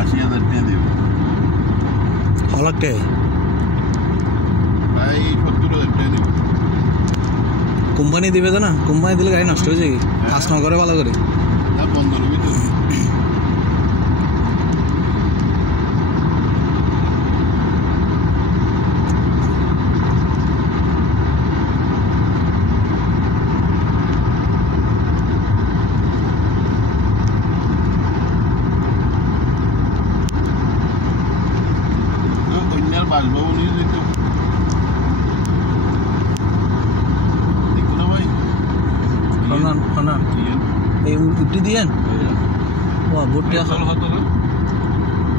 80,000 টাকা দিব হলাকে প্রায় 70,000 টাকা দিব কোম্পানি দিবে তো না কোম্পানি দিলে গাড়ি নষ্ট হয়ে যায় কাজ না করে ভালো করে না বন্ধর ভিতরে বাসভবন নিয়ে যেত দেখো না ভাই এই উঠি দিয়েন ভোটটি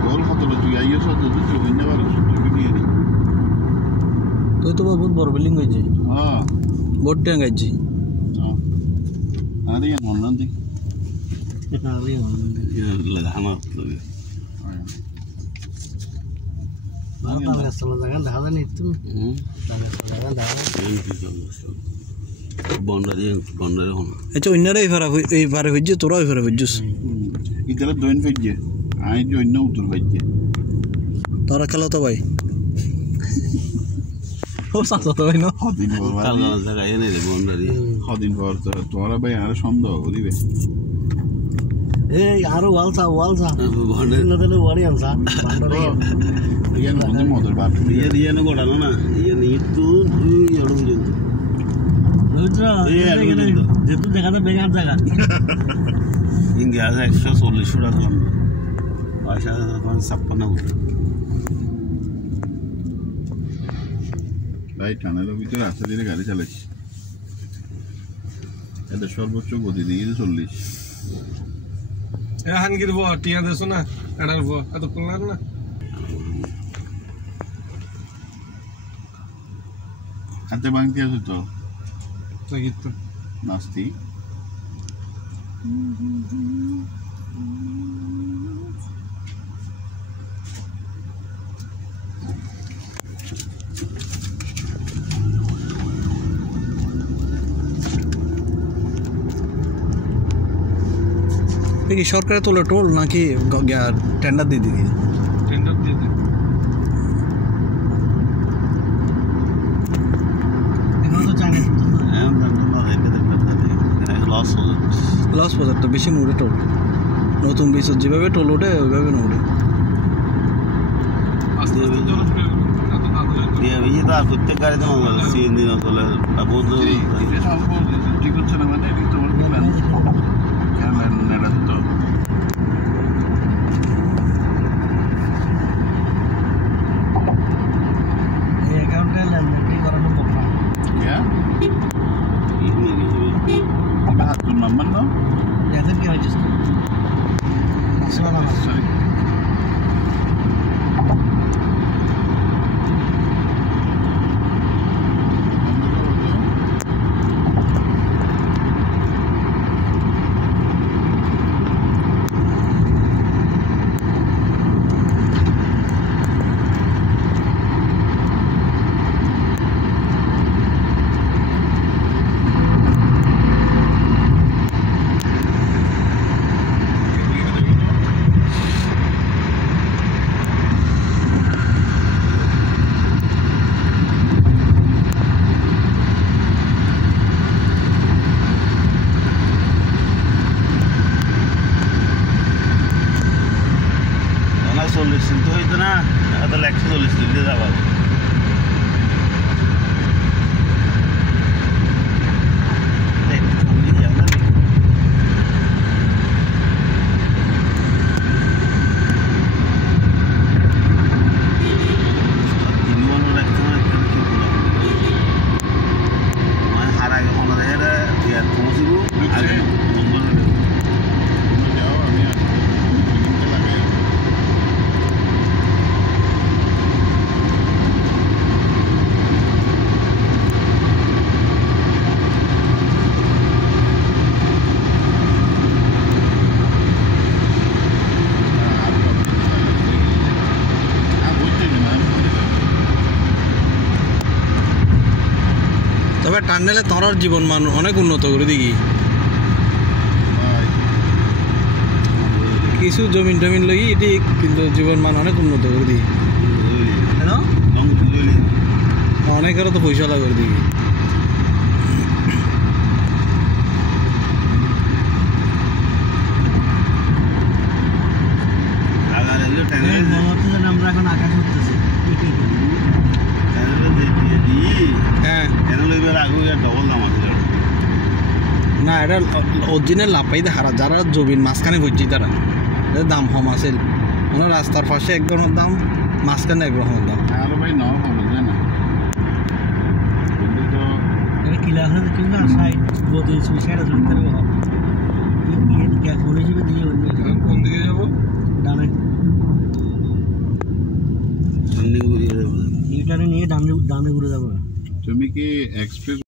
গোল হতো তুই আইও সব তুই অন্য বারো তুই নিয়ে নি তুই তো বহুত বড় বিল্ডিং হয়েছে হ্যাঁ ভোটটি গাইছি আরে মন্নান দিক আমার আচ্ছা অন্যরা এই পারে হইছে তোরা ওই পারে হইছিস ইতালে দইন ফেজে আই অন্য উত্তর ফেজে তোরা খেলা তো ভাই ও সাথে তো ভাই না হদিন পর তোরা ভাই আর সন্দেহ দিবে এই আরো ওয়ালসা নদলে ওয়ারি আনসা ইয়ান মধ্যে মদর বাট ইয়ান গোড়ানো না ইয়ান ইতু এড়ো পর্যন্ত যেহেতু জায়গাটা বেকার জায়গা ইঙ্গে আছে 140 টাকা দাম 52,56 ভাই টানেলের ভিতরে আস্তে ধীরে গাড়ি চালাচ্ছি এটা সর্বোচ্চ গতি দিয়ে 40 হানগির টিয়া দেছো না এটার এত করলাম না হাতে ভাঙতে আছে তো লাগিত নাস্তি কি সরকারে তোলে টোল নাকি টেন্ডার দিয়ে দিবি টেন্ডার দিয়ে দে লস বাজার তো বেশি মুড়ে টোল নতুন বীজ যেভাবে টোল ওঠে ওইভাবে না উঠে প্রত্যেক গাড়িতে সিএনজি না চলে ঠিক হচ্ছে না মানে তো বাহাত্তর নম্বর না কি হয়েছে কিন্তু হইতো না তাহলে 140 দিয়ে যাবার তবে টান্নেলে তোর জীবন মান অনেক উন্নত করে দেখি কিছু জমিন টমিন লই ঠিক কিন্তু জীবন মান অনেক উন্নত করে দিই হ্যালো অনেকেরও তো পয়সা লাগে করে দিই আমরা এখন আকাশ উঠতেছি হ্যাঁ ডবল দাম আছে না এটা অরিজিনাল লাভ পাইতে হারা যারা জমিন মাঝখানে বুঝছি তারা এদের দাম কম আছিল মানে রাস্তার পাশে এক ধরনের দাম মাঝখানে এক রকমের দাম আর ভাই নাও পাবো যায় না কিন্তু তো কিলা হলে কিন্তু সাইড বদল সুইসাইড করতে পারবো ये क्या कॉलेज में दिए बंदे এখন কোন দিকে যাবো डाले रनिंग को दिए ये डाले नहीं डाले घुरे जाबो তুমি কি এক্সপ্রেস